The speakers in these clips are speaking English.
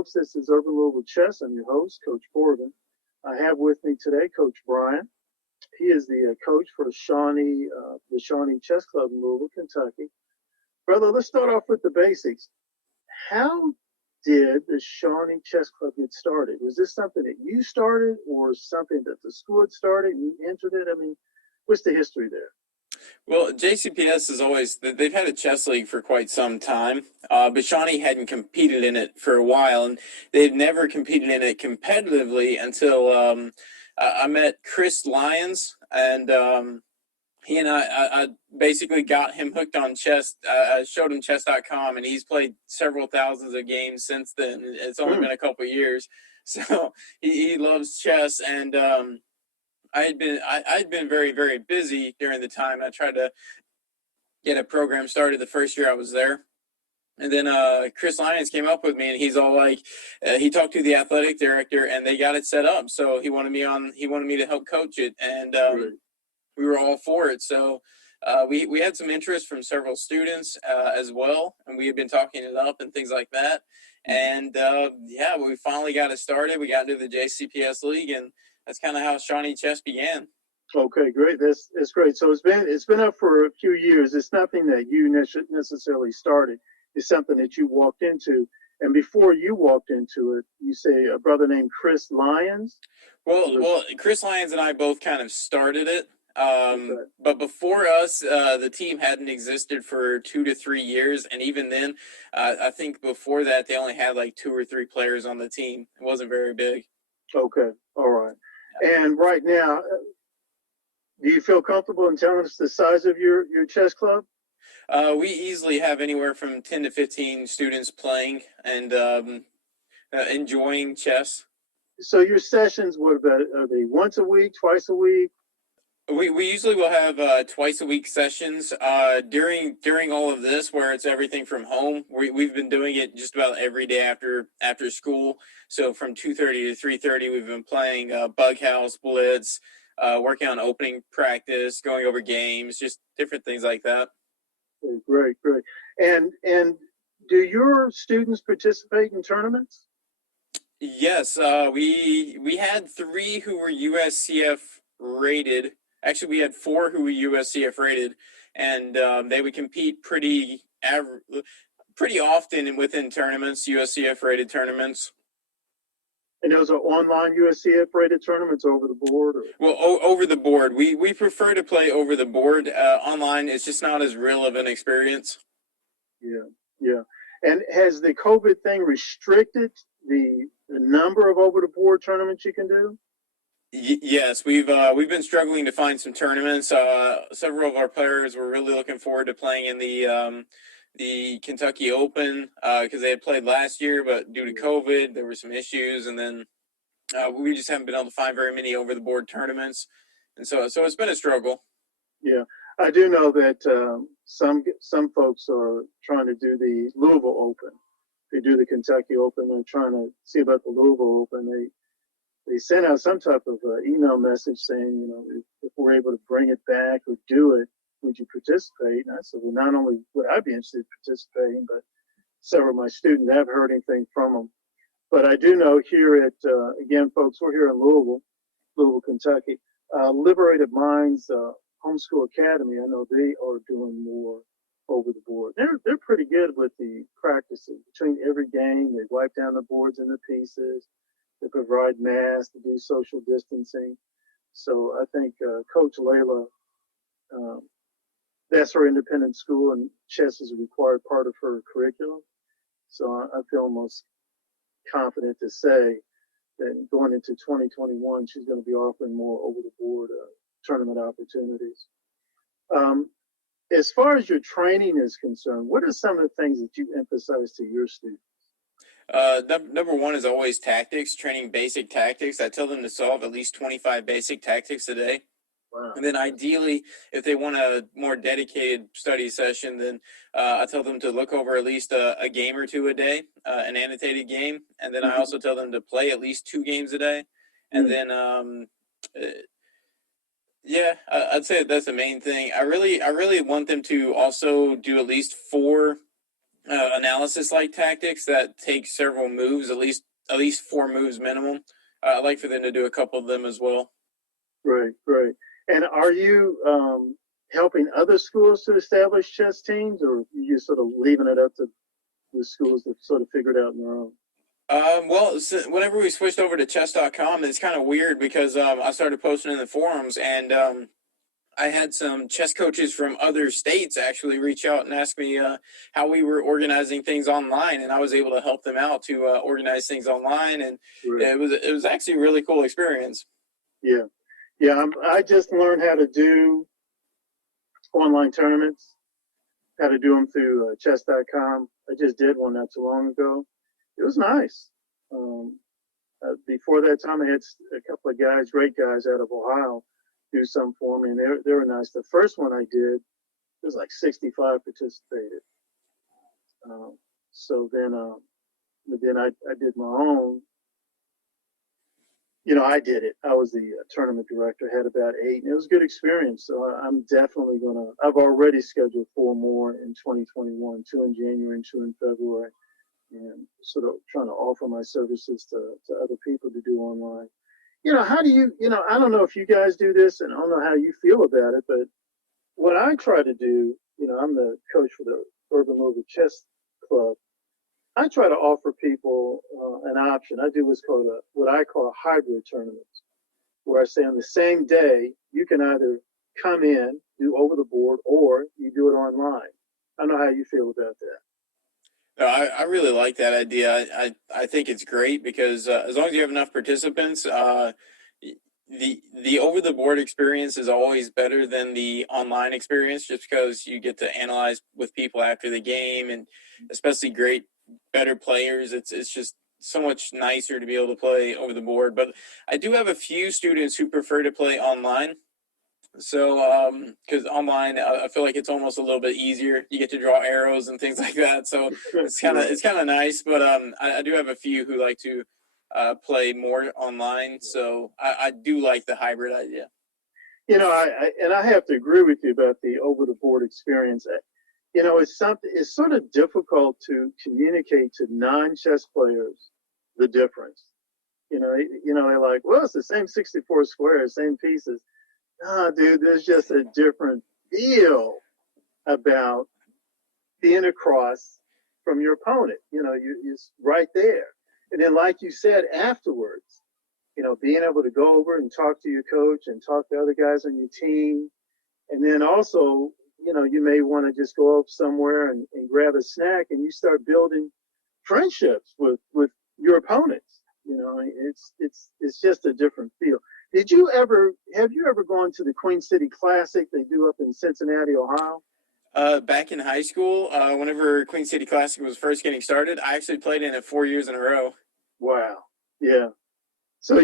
folks. This is Urban Louisville Chess. I'm your host, Coach Corbin. I have with me today Coach Brian. He is the coach for the Shawnee Chess Club in Louisville, Kentucky. Brother, let's start off with the basics. How did the Shawnee Chess Club get started? Was this something that you started or something that the school had started and you entered it? I mean, what's the history there? Well, JCPS is always, they've had a chess league for quite some time, but Shawnee hadn't competed in it for a while, and they'd never competed in it competitively until I met Chris Lyons, and he and I basically got him hooked on chess. I showed him chess.com, and he's played several thousands of games since then. It's only been a couple of years, so he loves chess, and I'd been very, very busy during the time. I tried to get a program started the first year I was there. And then Chris Lyons came up with me, and he's all like, he talked to the athletic director, and they got it set up. So he wanted me to help coach it, and we were all for it. So we had some interest from several students as well, and we had been talking it up and things like that. And we finally got it started. We got into the JCPS league, and that's kind of how Shawnee Chess began. Okay, great. That's great. So it's been up for a few years. It's nothing that you necessarily started. It's something that you walked into. And before you walked into it, you say a brother named Chris Lyons? Well, Chris Lyons and I both kind of started it. But before us, the team hadn't existed for 2 to 3 years. And even then, I think before that, they only had like 2 or 3 players on the team. It wasn't very big. Okay. All right. And right now, do you feel comfortable in telling us the size of your chess club? We easily have anywhere from 10 to 15 students playing and enjoying chess. So your sessions, what about, are they once a week, twice a week? We usually will have twice a week sessions during all of this, where it's everything from home. We've been doing it just about every day after school. So from 2:30 to 3:30, we've been playing Bug House, Blitz, working on opening practice, going over games, just different things like that. Great. And do your students participate in tournaments? Yes, we had 3 who were USCF rated. Actually, we had 4 who were USCF rated, and they would compete pretty often within tournaments, USCF rated tournaments. And those are online USCF rated tournaments over the board? Or? Well, over the board. We prefer to play over the board. Online, it's just not as real of an experience. Yeah. And has the COVID thing restricted the number of over the board tournaments you can do? Yes, we've been struggling to find some tournaments. Several of our players were really looking forward to playing in the Kentucky Open because they had played last year, but due to COVID, there were some issues, and then we just haven't been able to find very many over the board tournaments, and so it's been a struggle. Yeah, I do know that some folks are trying to do the Louisville Open. They do the Kentucky Open. They're trying to see about the Louisville Open. They sent out some type of email message saying, if we're able to bring it back or do it, would you participate? And I said, well, not only would I be interested in participating, but several of my students haven't heard anything from them. But I do know here at, again, folks, we're here in Louisville, Kentucky. Liberated Minds Homeschool Academy, I know they are doing more over the board. They're pretty good with the practices. Between every game, they wipe down the boards into pieces. They provide masks to do social distancing. So I think Coach Layla, that's her independent school, and chess is a required part of her curriculum. So I feel almost confident to say that going into 2021, she's going to be offering more over-the-board tournament opportunities. As far as your training is concerned, what are some of the things that you emphasize to your students? Number one is always tactics, training basic tactics. I tell them to solve at least 25 basic tactics a day. Wow. And then ideally, if they want a more dedicated study session, then I tell them to look over at least a game or 2 a day, an annotated game. And then I also tell them to play at least 2 games a day. And then, I'd say that's the main thing. I really want them to also do at least 4 analysis like tactics that take several moves, at least 4 moves minimum. I like for them to do a couple of them as well. Great, great. And are you helping other schools to establish chess teams, or you just sort of leaving it up to the schools to sort of figure it out on their own? Well, whenever we switched over to chess.com, it's kind of weird because I started posting in the forums, and I had some chess coaches from other states actually reach out and ask me how we were organizing things online, and I was able to help them out to organize things online, and Right. it was actually a really cool experience. Yeah, yeah. I just learned how to do online tournaments, how to do them through chess.com. I just did one not too long ago. It was nice. Um, Before that time, I had a couple of guys, great guys out of Ohio, do some for me, and they were nice. The first one I did, it was like 65 participated. Um, so then, but then I did my own. I did it. I was the tournament director. Had about 8, and it was a good experience. So I'm definitely gonna. I've already scheduled 4 more in 2021, 2 in January and 2 in February, and sort of trying to offer my services to other people to do online. How do you? I don't know if you guys do this, and I don't know how you feel about it, but what I try to do, I'm the coach for the Urban Movement Chess Club. I try to offer people an option. I do what I call a hybrid tournament, where I say on the same day, you can either come in, do over the board, or you do it online. I don't know how you feel about that. No, I really like that idea. I think it's great because as long as you have enough participants, the over the board experience is always better than the online experience, just because you get to analyze with people after the game, and especially better players. It's just so much nicer to be able to play over the board. But I do have a few students who prefer to play online. So, because online, I feel like it's almost a little bit easier. You get to draw arrows and things like that. So it's kind of Right. it's kind of nice. But I do have a few who like to play more online. So I do like the hybrid idea. I have to agree with you about the over the board experience. It's something. It's sort of difficult to communicate to non-chess players the difference. They're like, well, it's the same 64 squares, same pieces. Ah, dude, there's just a different feel about being across from your opponent. It's right there. And then, like you said, afterwards, being able to go over and talk to your coach and talk to other guys on your team. And then also, you may want to just go up somewhere and grab a snack, and you start building friendships with your opponents. It's just a different feel. Have you ever gone to the Queen City Classic they do up in Cincinnati, Ohio? Back in high school, whenever Queen City Classic was first getting started, I actually played in it 4 years in a row. Wow. Yeah. So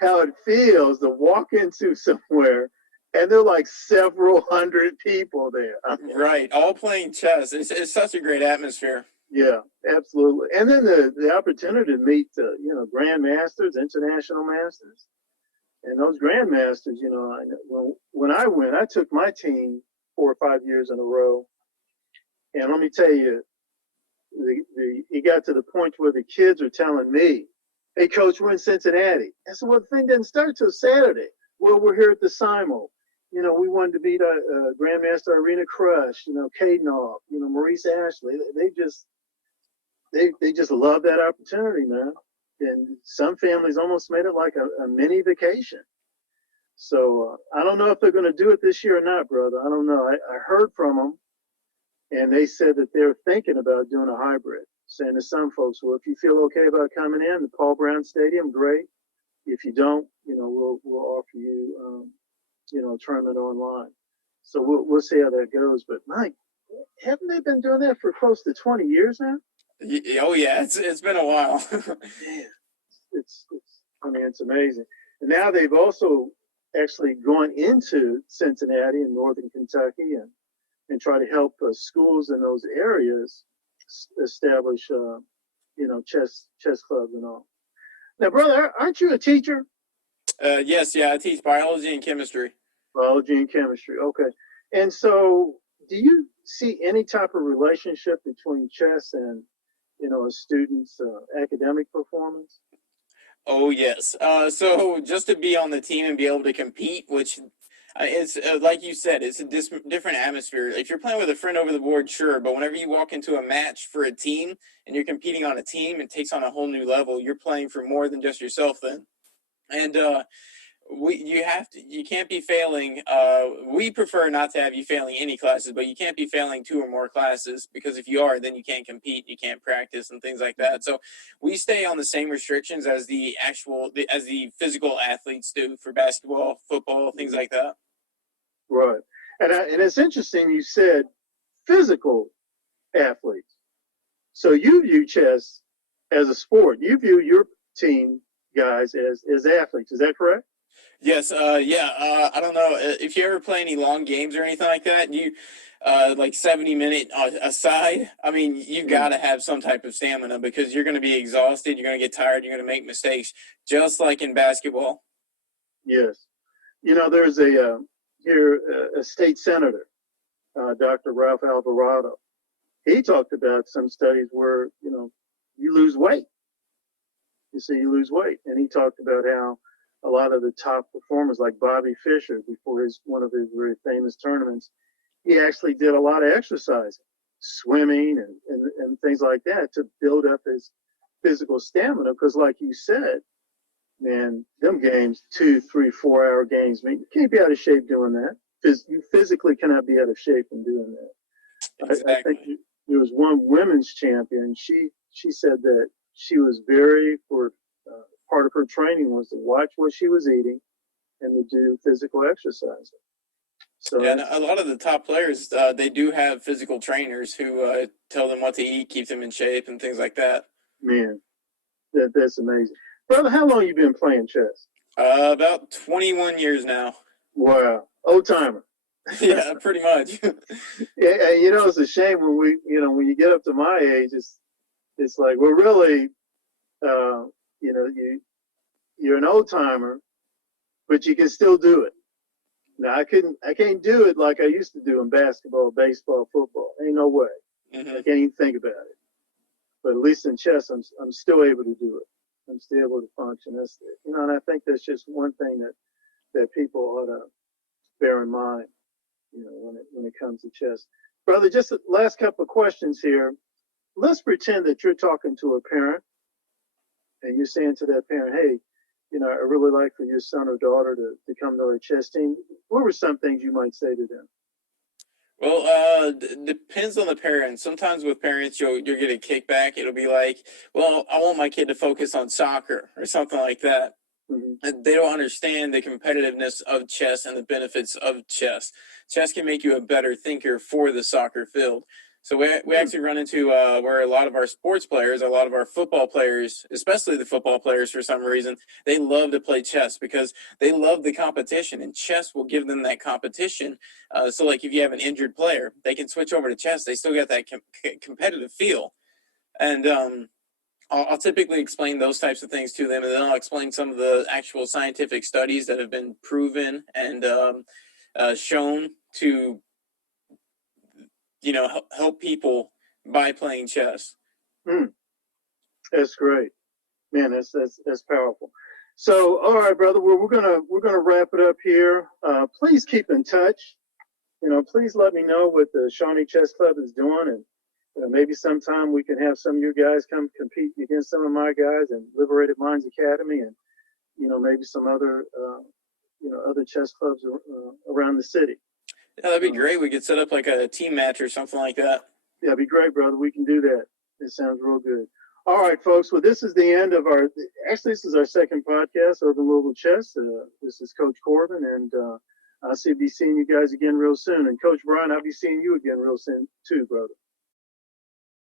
how it feels to walk into somewhere and there are like several hundred people there. Right, all playing chess. It's such a great atmosphere. Yeah, absolutely. And then the opportunity to meet grandmasters, international masters, and those grandmasters. When I went, I took my team 4 or 5 years in a row, and let me tell you, it got to the point where the kids are telling me, "Hey, coach, we're in Cincinnati." I said, "Well, the thing didn't start till Saturday." "Well, we're here at the Simo. We wanted to beat Grandmaster Irina Crush, Kadenoff, Maurice Ashley. They just love that opportunity, man. And some families almost made it like a mini vacation. So I don't know if they're going to do it this year or not, brother. I don't know. I heard from them, and they said that they're thinking about doing a hybrid, saying to some folks, well, if you feel okay about coming in, the Paul Brown Stadium, great. If you don't, we'll offer you, a tournament online. So we'll see how that goes. But Mike, haven't they been doing that for close to 20 years now? Oh yeah, it's been a while. Man, it's it's amazing. And now they've also actually gone into Cincinnati and northern Kentucky and try to help schools in those areas establish chess clubs and all. Now, brother, aren't you a teacher? Yes, yeah, I teach biology and chemistry. Biology and chemistry. Okay. And so do you see any type of relationship between chess and a student's academic performance? Oh yes. So just to be on the team and be able to compete, which it's like you said, it's a different atmosphere. If you're playing with a friend over the board, sure, but whenever you walk into a match for a team and you're competing on a team, it takes on a whole new level. You're playing for more than just yourself then. And you can't be failing. We prefer not to have you failing any classes, but you can't be failing two or more classes, because if you are, then you can't compete, you can't practice and things like that. So we stay on the same restrictions as the physical athletes do for basketball, football, things like that. Right. And it's interesting you said physical athletes. So you view chess as a sport. You view your team guys as athletes. Is that correct? Yes, yeah. I don't know if you ever play any long games or anything like that. You like 70-minute aside. I mean, you got to have some type of stamina, because you're going to be exhausted. You're going to get tired. You're going to make mistakes, just like in basketball. Yes. There's a state senator, Dr. Ralph Alvarado. He talked about some studies where you lose weight. You lose weight, and he talked about how a lot of the top performers, like Bobby Fischer, before one of his very famous tournaments, he actually did a lot of exercise, swimming and things like that, to build up his physical stamina. Because, like you said, man, them games, 2, 3, 4 hour games, man, you can't be out of shape doing that. You physically cannot be out of shape in doing that. Exactly. I think there was one women's champion. She said that she was part of her training was to watch what she was eating and to do physical exercise. So yeah, and a lot of the top players, they do have physical trainers who tell them what to eat, keep them in shape, and things like that. Man, that's amazing. Brother, how long you been playing chess? About 21 years now. Wow, old timer. Yeah, pretty much. Yeah, it's a shame when you get up to my age, it's like, well, really, you're an old timer, but you can still do it. Now I can't do it like I used to do in basketball, baseball, football. Ain't no way. Mm-hmm. I can't even think about it. But at least in chess, I'm still able to do it. I'm still able to function. And I think that's just one thing that people ought to bear in mind, when it comes to chess. Brother, just the last couple of questions here. Let's pretend that you're talking to a parent and you're saying to that parent, hey, I really like for your son or daughter to come to our chess team. What were some things you might say to them? Well, depends on the parent. Sometimes with parents, you'll get a kickback. It'll be like, well, I want my kid to focus on soccer or something like that. Mm-hmm. And they don't understand the competitiveness of chess and the benefits of chess. Chess can make you a better thinker for the soccer field. So we actually run into where a lot of our sports players, a lot of our football players, especially the football players for some reason, they love to play chess because they love the competition, and chess will give them that competition. So like if you have an injured player, they can switch over to chess. They still get that competitive feel. And I'll typically explain those types of things to them, and then I'll explain some of the actual scientific studies that have been proven and shown to help people by playing chess. That's great, man. That's powerful. So, all right, brother. Well, we're gonna wrap it up here. Please keep in touch. Please let me know what the Shawnee Chess Club is doing, and maybe sometime we can have some of you guys come compete against some of my guys in Liberated Minds Academy, and maybe some other other chess clubs around the city. Yeah, that'd be great. We could set up like a team match or something like that. Yeah, it'd be great, brother. We can do that. It sounds real good. All right, folks. Well, this is the end of this is our second podcast, Urban Louisville Chess. This is Coach Corbin, and I'll be seeing you guys again real soon. And Coach Brian, I'll be seeing you again real soon too, brother.